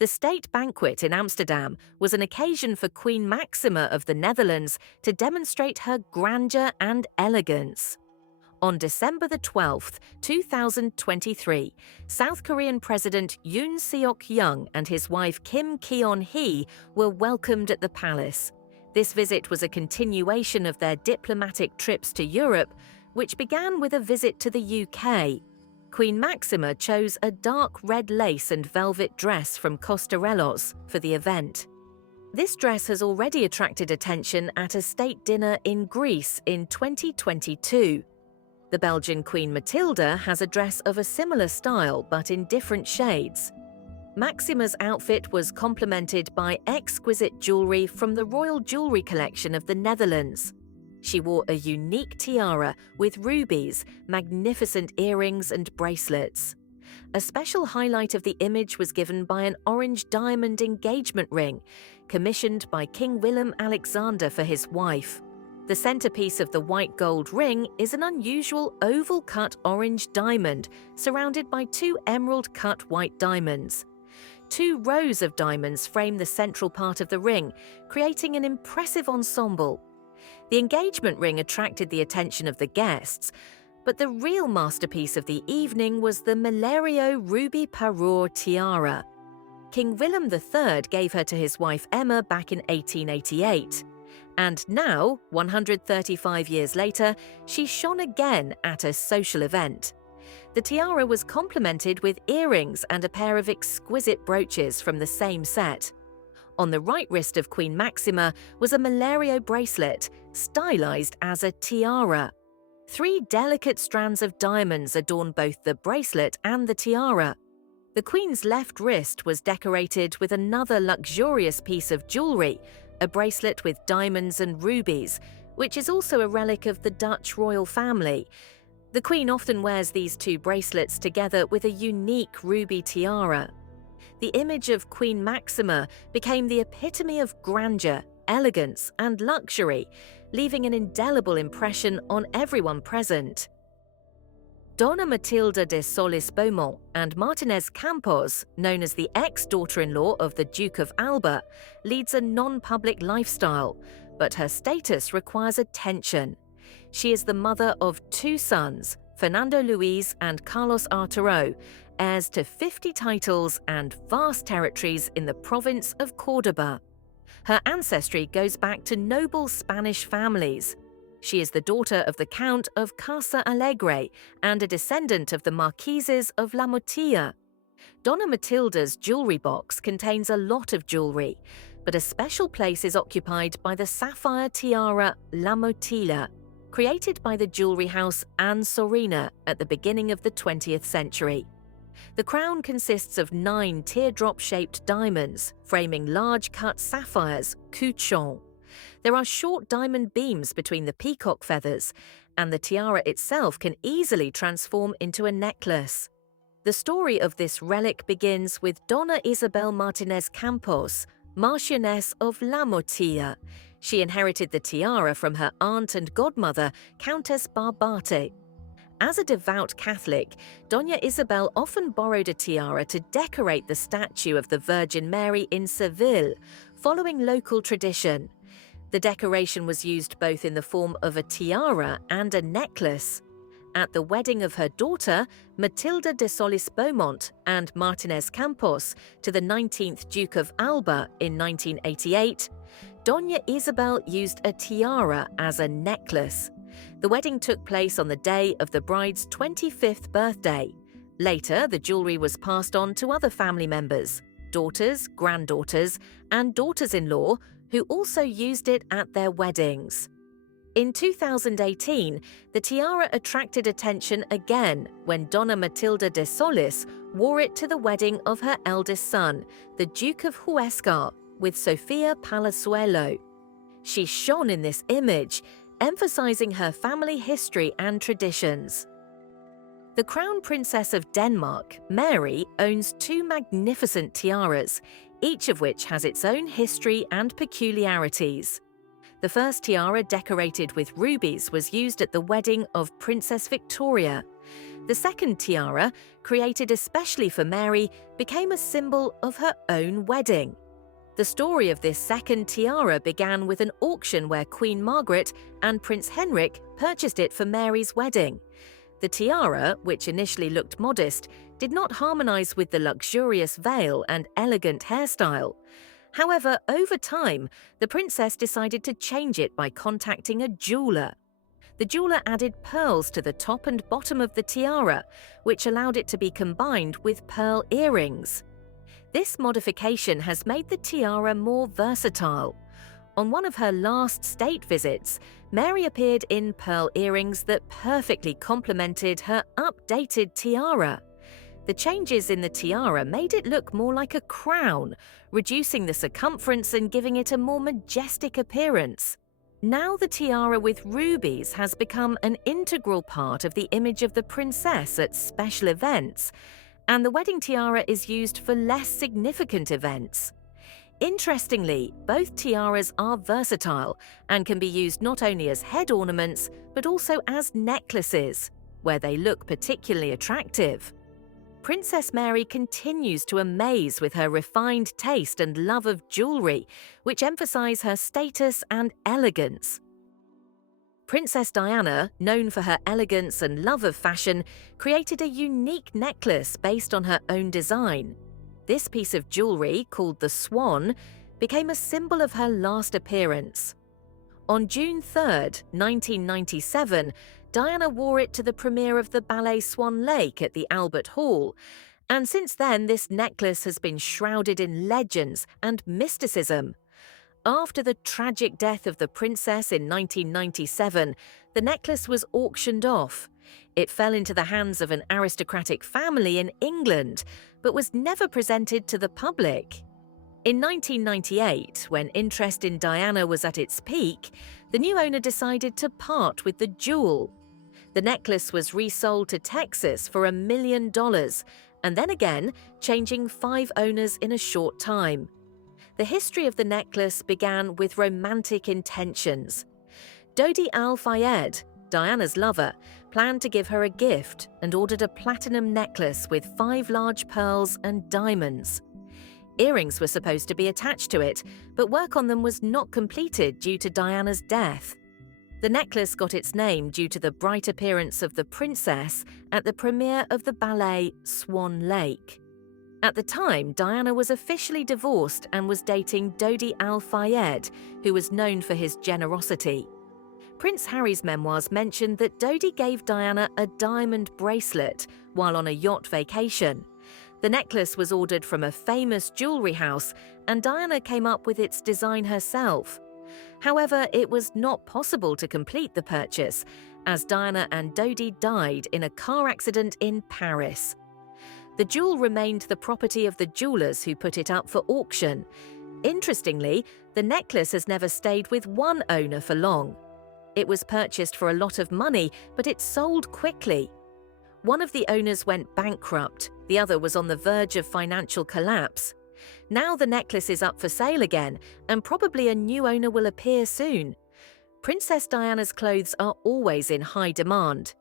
The state banquet in Amsterdam was an occasion for Queen Maxima of the Netherlands to demonstrate her grandeur and elegance. On December the 12th, 2023, South Korean President Yoon Seok-young and his wife Kim Keon-hee were welcomed at the palace. This visit was a continuation of their diplomatic trips to Europe, which began with a visit to the UK. Queen Maxima chose a dark red lace and velvet dress from Costarellos for the event. This dress has already attracted attention at a state dinner in Greece in 2022. The Belgian Queen Matilda has a dress of a similar style but in different shades. Maxima's outfit was complemented by exquisite jewellery from the royal jewellery collection of the Netherlands. She wore a unique tiara with rubies, magnificent earrings and bracelets. A special highlight of the image was given by an orange diamond engagement ring, commissioned by King Willem-Alexander for his wife. The centerpiece of the white gold ring is an unusual oval-cut orange diamond surrounded by two emerald-cut white diamonds. Two rows of diamonds frame the central part of the ring, creating an impressive ensemble. The engagement ring attracted the attention of the guests, but the real masterpiece of the evening was the Melerio Ruby Parure tiara. King Willem III gave her to his wife Emma back in 1888. And now, 135 years later, she shone again at a social event. The tiara was complemented with earrings and a pair of exquisite brooches from the same set. On the right wrist of Queen Maxima was a Melerio bracelet, stylized as a tiara. Three delicate strands of diamonds adorn both the bracelet and the tiara. The Queen's left wrist was decorated with another luxurious piece of jewellery, a bracelet with diamonds and rubies, which is also a relic of the Dutch royal family. The Queen often wears these two bracelets together with a unique ruby tiara. The image of Queen Maxima became the epitome of grandeur, elegance, and luxury, leaving an indelible impression on everyone present. Donna Matilda de Solis Beaumont and Martinez Campos, known as the ex-daughter-in-law of the Duke of Alba, leads a non-public lifestyle, but her status requires attention. She is the mother of two sons, Fernando Luis and Carlos Arturo, heirs to 50 titles and vast territories in the province of Córdoba. Her ancestry goes back to noble Spanish families. She is the daughter of the Count of Casa Alegre and a descendant of the Marquises of La Motilla. Donna Matilda's jewellery box contains a lot of jewellery, but a special place is occupied by the sapphire tiara La Motilla, created by the jewellery house Anne Sorina at the beginning of the 20th century. The crown consists of 9 teardrop-shaped diamonds, framing large-cut sapphires, couchons. There are short diamond beams between the peacock feathers, and the tiara itself can easily transform into a necklace. The story of this relic begins with Donna Isabel Martinez Campos, Marchioness of La Motilla. She inherited the tiara from her aunt and godmother, Countess Barbate. As a devout Catholic, Dona Isabel often borrowed a tiara to decorate the statue of the Virgin Mary in Seville, following local tradition. The decoration was used both in the form of a tiara and a necklace. At the wedding of her daughter, Matilda de Solis Beaumont and Martinez Campos, to the 19th Duke of Alba in 1988, Dona Isabel used a tiara as a necklace. The wedding took place on the day of the bride's 25th birthday. Later, the jewellery was passed on to other family members, daughters, granddaughters, and daughters-in-law, who also used it at their weddings. In 2018, the tiara attracted attention again when Donna Matilda de Solis wore it to the wedding of her eldest son, the Duke of Huescar, with Sofia Palazuelo. She shone in this image, emphasizing her family history and traditions. The Crown Princess of Denmark, Mary, owns 2 magnificent tiaras, each of which has its own history and peculiarities. The first tiara, decorated with rubies, was used at the wedding of Princess Victoria. The second tiara, created especially for Mary, became a symbol of her own wedding. The story of this second tiara began with an auction where Queen Margaret and Prince Henrik purchased it for Mary's wedding. The tiara, which initially looked modest, did not harmonize with the luxurious veil and elegant hairstyle. However, over time, the princess decided to change it by contacting a jeweler. The jeweler added pearls to the top and bottom of the tiara, which allowed it to be combined with pearl earrings. This modification has made the tiara more versatile. On one of her last state visits, Mary appeared in pearl earrings that perfectly complemented her updated tiara. The changes in the tiara made it look more like a crown, reducing the circumference and giving it a more majestic appearance. Now the tiara with rubies has become an integral part of the image of the princess at special events, and the wedding tiara is used for less significant events. Interestingly, both tiaras are versatile and can be used not only as head ornaments, but also as necklaces, where they look particularly attractive. Princess Mary continues to amaze with her refined taste and love of jewellery, which emphasize her status and elegance. Princess Diana, known for her elegance and love of fashion, created a unique necklace based on her own design. This piece of jewellery, called the Swan, became a symbol of her last appearance. On June 3, 1997, Diana wore it to the premiere of the ballet Swan Lake at the Albert Hall, and since then this necklace has been shrouded in legends and mysticism. After the tragic death of the princess in 1997, the necklace was auctioned off. It fell into the hands of an aristocratic family in England, but was never presented to the public. In 1998, when interest in Diana was at its peak, the new owner decided to part with the jewel. The necklace was resold to Texas for $1 million, and then again, changing 5 owners in a short time. The history of the necklace began with romantic intentions. Dodi Al-Fayed, Diana's lover, planned to give her a gift and ordered a platinum necklace with 5 large pearls and diamonds. Earrings were supposed to be attached to it, but work on them was not completed due to Diana's death. The necklace got its name due to the bright appearance of the princess at the premiere of the ballet Swan Lake. At the time, Diana was officially divorced and was dating Dodi Al-Fayed, who was known for his generosity. Prince Harry's memoirs mentioned that Dodi gave Diana a diamond bracelet while on a yacht vacation. The necklace was ordered from a famous jewellery house, and Diana came up with its design herself. However, it was not possible to complete the purchase, as Diana and Dodi died in a car accident in Paris. The jewel remained the property of the jewellers who put it up for auction. Interestingly, the necklace has never stayed with one owner for long. It was purchased for a lot of money, but it sold quickly. One of the owners went bankrupt, the other was on the verge of financial collapse. Now the necklace is up for sale again, and probably a new owner will appear soon. Princess Diana's clothes are always in high demand.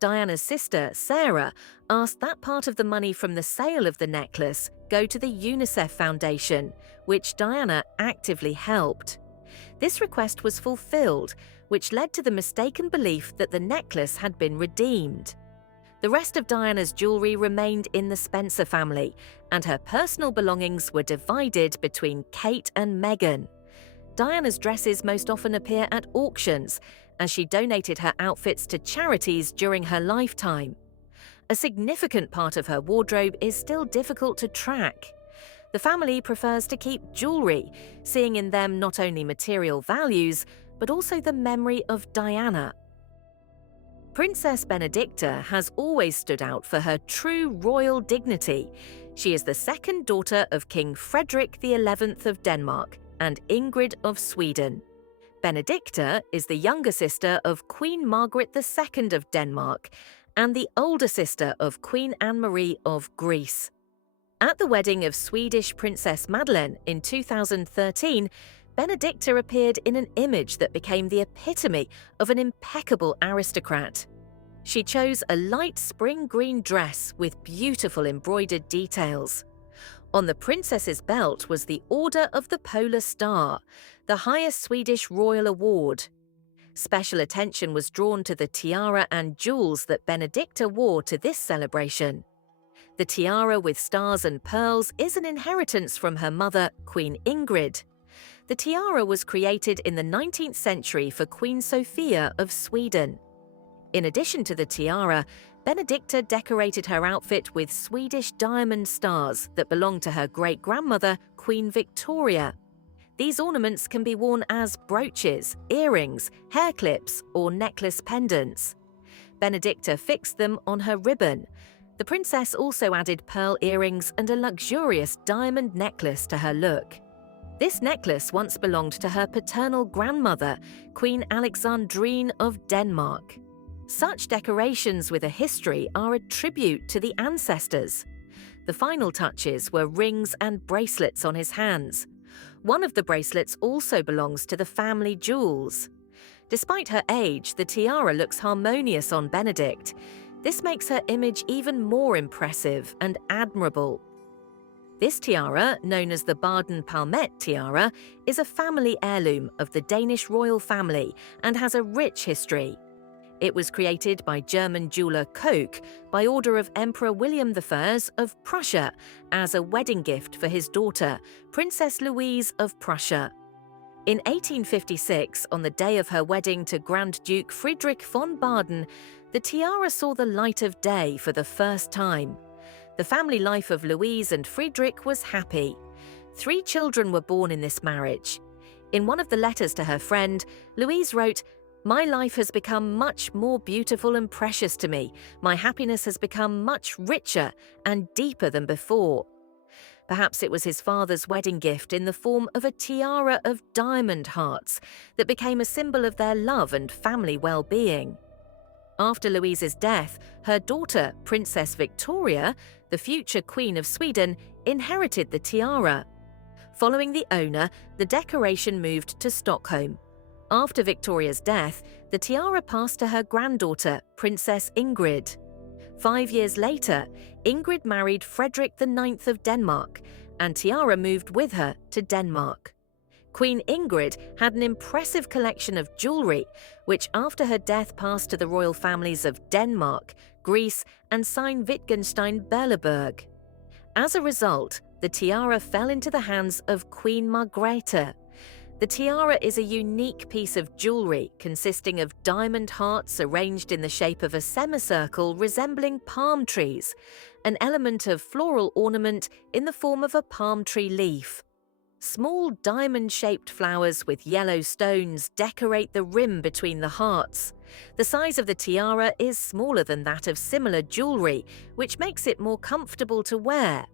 Diana's sister, Sarah, asked that part of the money from the sale of the necklace go to the UNICEF Foundation, which Diana actively helped. This request was fulfilled, which led to the mistaken belief that the necklace had been redeemed. The rest of Diana's jewellery remained in the Spencer family, and her personal belongings were divided between Kate and Meghan. Diana's dresses most often appear at auctions, as she donated her outfits to charities during her lifetime. A significant part of her wardrobe is still difficult to track. The family prefers to keep jewellery, seeing in them not only material values, but also the memory of Diana. Princess Benedicta has always stood out for her true royal dignity. She is the second daughter of King Frederick XI of Denmark and Ingrid of Sweden. Benedicta is the younger sister of Queen Margaret II of Denmark and the older sister of Queen Anne-Marie of Greece. At the wedding of Swedish Princess Madeleine in 2013, Benedicta appeared in an image that became the epitome of an impeccable aristocrat. She chose a light spring green dress with beautiful embroidered details. On the princess's belt was the Order of the Polar Star, the highest Swedish royal award. Special attention was drawn to the tiara and jewels that Benedicta wore to this celebration. The tiara with stars and pearls is an inheritance from her mother, Queen Ingrid. The tiara was created in the 19th century for Queen Sofia of Sweden. In addition to the tiara, Benedicta decorated her outfit with Swedish diamond stars that belonged to her great-grandmother, Queen Victoria. These ornaments can be worn as brooches, earrings, hair clips, or necklace pendants. Benedicta fixed them on her ribbon. The princess also added pearl earrings and a luxurious diamond necklace to her look. This necklace once belonged to her paternal grandmother, Queen Alexandrine of Denmark. Such decorations with a history are a tribute to the ancestors. The final touches were rings and bracelets on his hands. One of the bracelets also belongs to the family jewels. Despite her age, the tiara looks harmonious on Benedict. This makes her image even more impressive and admirable. This tiara, known as the Baden-Palmet tiara, is a family heirloom of the Danish royal family and has a rich history. It was created by German jeweller Koch by order of Emperor William I of Prussia as a wedding gift for his daughter, Princess Louise of Prussia. In 1856, on the day of her wedding to Grand Duke Friedrich von Baden, the tiara saw the light of day for the first time. The family life of Louise and Friedrich was happy. 3 children were born in this marriage. In one of the letters to her friend, Louise wrote, "My life has become much more beautiful and precious to me. My happiness has become much richer and deeper than before." Perhaps it was his father's wedding gift in the form of a tiara of diamond hearts that became a symbol of their love and family well-being. After Louise's death, her daughter, Princess Victoria, the future Queen of Sweden, inherited the tiara. Following the owner, the decoration moved to Stockholm. After Victoria's death, the tiara passed to her granddaughter, Princess Ingrid. 5 years later, Ingrid married Frederick IX of Denmark, and tiara moved with her to Denmark. Queen Ingrid had an impressive collection of jewellery, which after her death passed to the royal families of Denmark, Greece, and Sayn-Wittgenstein-Berleburg. As a result, the tiara fell into the hands of Queen Margrethe. The tiara is a unique piece of jewellery consisting of diamond hearts arranged in the shape of a semicircle resembling palm trees, an element of floral ornament in the form of a palm tree leaf. Small diamond-shaped flowers with yellow stones decorate the rim between the hearts. The size of the tiara is smaller than that of similar jewellery, which makes it more comfortable to wear.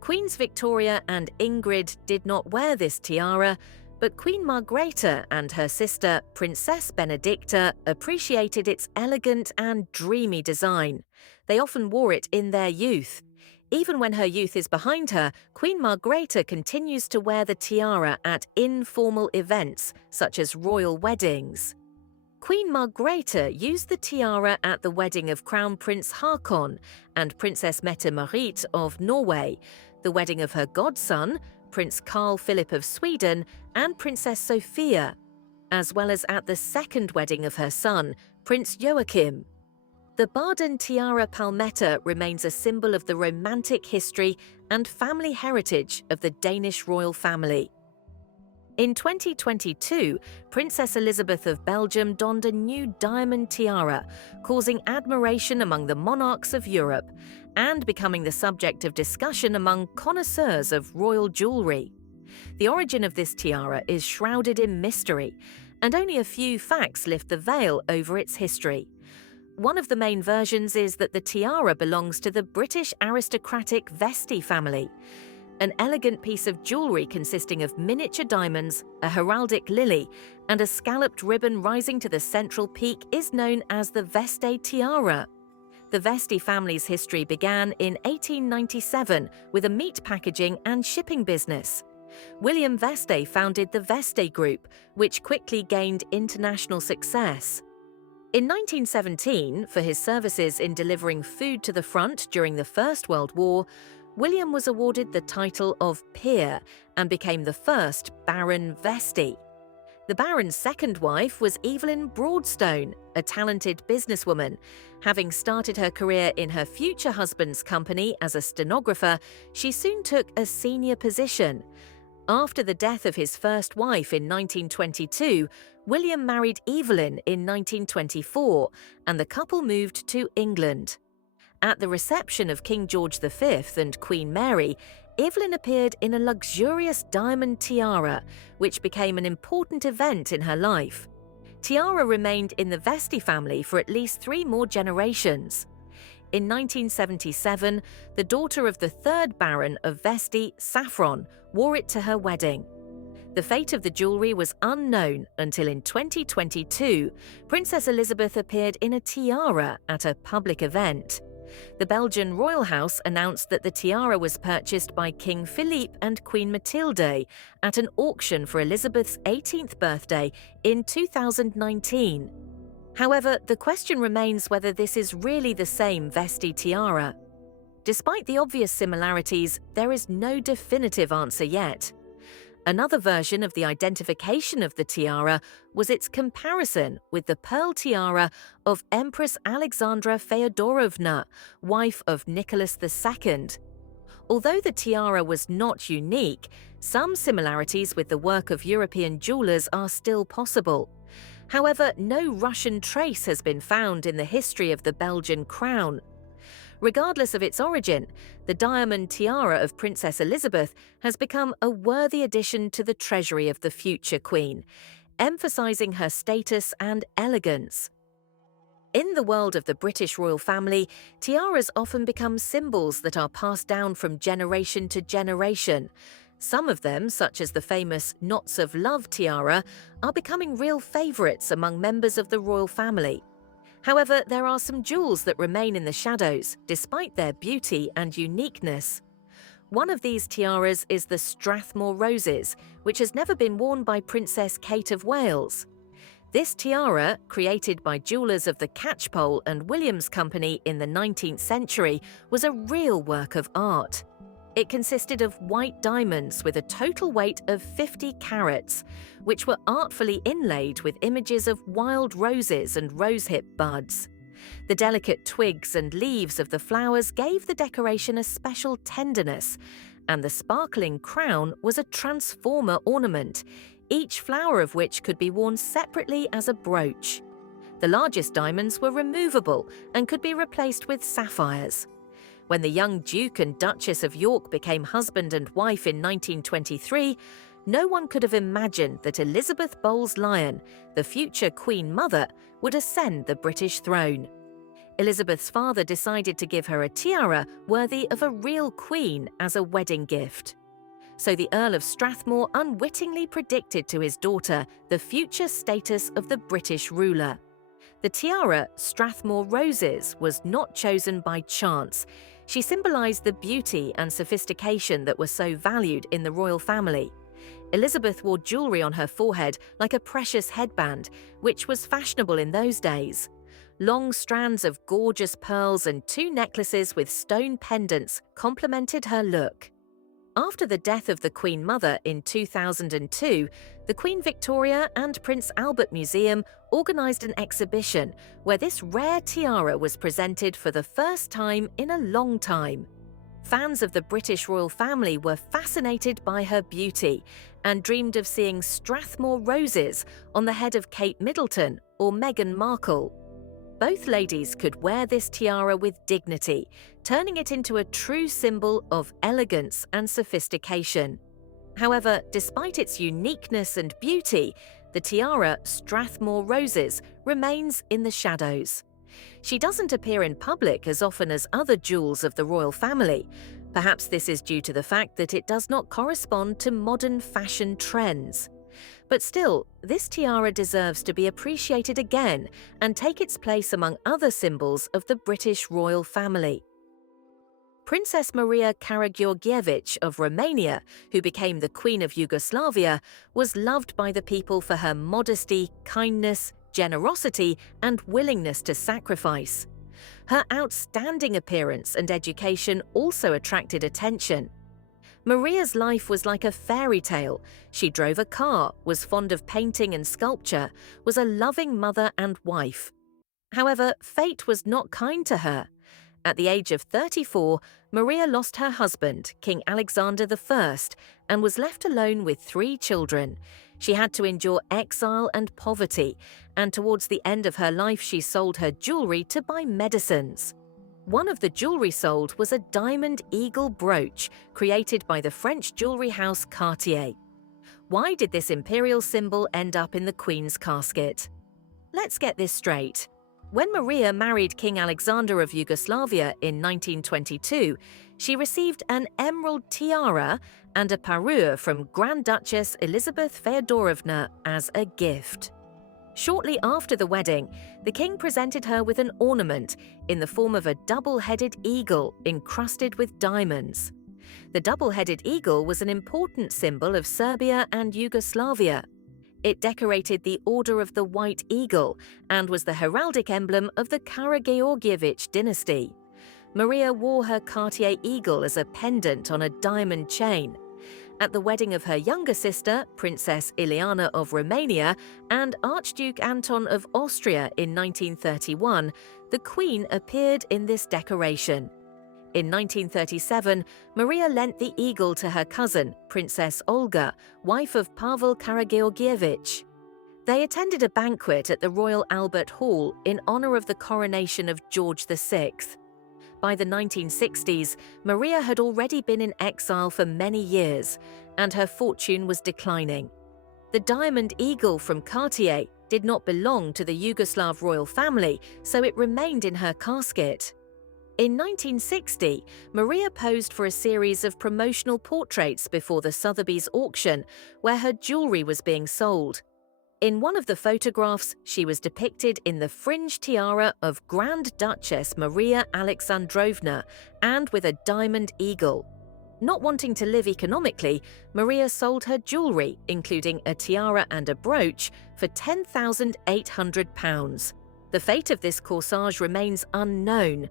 Queens Victoria and Ingrid did not wear this tiara, but Queen Margrethe and her sister, Princess Benedicta, appreciated its elegant and dreamy design. They often wore it in their youth. Even when her youth is behind her, Queen Margrethe continues to wear the tiara at informal events, such as royal weddings. Queen Margrethe used the tiara at the wedding of Crown Prince Haakon and Princess Mette-Marit of Norway, the wedding of her godson, Prince Carl Philip of Sweden, and Princess Sophia, as well as at the second wedding of her son, Prince Joachim. The Baden tiara palmetta remains a symbol of the romantic history and family heritage of the Danish royal family. In 2022, Princess Elisabeth of Belgium donned a new diamond tiara, causing admiration among the monarchs of Europe and becoming the subject of discussion among connoisseurs of royal jewellery. The origin of this tiara is shrouded in mystery, and only a few facts lift the veil over its history. One of the main versions is that the tiara belongs to the British aristocratic Vesti family. An elegant piece of jewellery consisting of miniature diamonds, a heraldic lily, and a scalloped ribbon rising to the central peak is known as the Veste tiara. The Vesti family's history began in 1897 with a meat packaging and shipping business. William Veste founded the Veste Group, which quickly gained international success. In 1917, for his services in delivering food to the front during the First World War, William was awarded the title of peer and became the first Baron Vesti. The Baron's second wife was Evelyn Broadstone, a talented businesswoman. Having started her career in her future husband's company as a stenographer, she soon took a senior position. After the death of his first wife in 1922, William married Evelyn in 1924, and the couple moved to England. At the reception of King George V and Queen Mary, Evelyn appeared in a luxurious diamond tiara, which became an important event in her life. Tiara remained in the Vesti family for at least 3 more generations. In 1977, the daughter of the third Baron of Vesti, Saffron, wore it to her wedding. The fate of the jewellery was unknown until in 2022, Princess Elisabeth appeared in a tiara at a public event. The Belgian royal house announced that the tiara was purchased by King Philippe and Queen Mathilde at an auction for Elizabeth's 18th birthday in 2019. However, the question remains whether this is really the same Vesti tiara. Despite the obvious similarities, there is no definitive answer yet. Another version of the identification of the tiara was its comparison with the pearl tiara of Empress Alexandra Feodorovna, wife of Nicholas II. Although the tiara was not unique, some similarities with the work of European jewelers are still possible. However, no Russian trace has been found in the history of the Belgian crown. Regardless of its origin, the diamond tiara of Princess Elisabeth has become a worthy addition to the treasury of the future queen, emphasizing her status and elegance. In the world of the British royal family, tiaras often become symbols that are passed down from generation to generation. Some of them, such as the famous Knots of Love tiara, are becoming real favorites among members of the royal family. However, there are some jewels that remain in the shadows, despite their beauty and uniqueness. One of these tiaras is the Strathmore Roses, which has never been worn by Princess Kate of Wales. This tiara, created by jewellers of the Catchpole and Williams Company in the 19th century, was a real work of art. It consisted of white diamonds with a total weight of 50 carats, which were artfully inlaid with images of wild roses and rosehip buds. The delicate twigs and leaves of the flowers gave the decoration a special tenderness, and the sparkling crown was a transformer ornament, each flower of which could be worn separately as a brooch. The largest diamonds were removable and could be replaced with sapphires. When the young Duke and Duchess of York became husband and wife in 1923, no one could have imagined that Elizabeth Bowles-Lyon, the future Queen Mother, would ascend the British throne. Elizabeth's father decided to give her a tiara worthy of a real queen as a wedding gift. So the Earl of Strathmore unwittingly predicted to his daughter the future status of the British ruler. The tiara, Strathmore Roses, was not chosen by chance. She symbolized the beauty and sophistication that were so valued in the royal family. Elizabeth wore jewelry on her forehead like a precious headband, which was fashionable in those days. Long strands of gorgeous pearls and 2 necklaces with stone pendants complemented her look. After the death of the Queen Mother in 2002, the Queen Victoria and Prince Albert Museum organised an exhibition where this rare tiara was presented for the first time in a long time. Fans of the British royal family were fascinated by her beauty and dreamed of seeing Strathmore Roses on the head of Kate Middleton or Meghan Markle. Both ladies could wear this tiara with dignity, turning it into a true symbol of elegance and sophistication. However, despite its uniqueness and beauty, the tiara, Strathmore Roses, remains in the shadows. She doesn't appear in public as often as other jewels of the royal family. Perhaps this is due to the fact that it does not correspond to modern fashion trends. But still, this tiara deserves to be appreciated again and take its place among other symbols of the British royal family. Princess Maria Karageorgievich of Romania, who became the Queen of Yugoslavia, was loved by the people for her modesty, kindness, generosity, and willingness to sacrifice. Her outstanding appearance and education also attracted attention. Maria's life was like a fairy tale. She drove a car, was fond of painting and sculpture, was a loving mother and wife. However, fate was not kind to her. At the age of 34, Maria lost her husband, King Alexander I, and was left alone with 3 children. She had to endure exile and poverty, and towards the end of her life she sold her jewellery to buy medicines. One of the jewellery sold was a diamond eagle brooch created by the French jewellery house Cartier. Why did this imperial symbol end up in the Queen's casket? Let's get this straight. When Maria married King Alexander of Yugoslavia in 1922, she received an emerald tiara and a parure from Grand Duchess Elisabeth Feodorovna as a gift. Shortly after the wedding, the king presented her with an ornament in the form of a double-headed eagle encrusted with diamonds. The double-headed eagle was an important symbol of Serbia and Yugoslavia. It decorated the Order of the White Eagle and was the heraldic emblem of the Karageorgievich dynasty. Maria wore her Cartier eagle as a pendant on a diamond chain. At the wedding of her younger sister, Princess Ileana of Romania, and Archduke Anton of Austria in 1931, the Queen appeared in this decoration. In 1937, Maria lent the eagle to her cousin, Princess Olga, wife of Pavel Karageorgievich. They attended a banquet at the Royal Albert Hall in honor of the coronation of George VI. By the 1960s, Maria had already been in exile for many years, and her fortune was declining. The diamond eagle from Cartier did not belong to the Yugoslav royal family, so it remained in her casket. In 1960, Maria posed for a series of promotional portraits before the Sotheby's auction, where her jewellery was being sold. In one of the photographs, she was depicted in the fringe tiara of Grand Duchess Maria Alexandrovna and with a diamond eagle. Not wanting to live economically, Maria sold her jewellery, including a tiara and a brooch, for £10,800. The fate of this corsage remains unknown.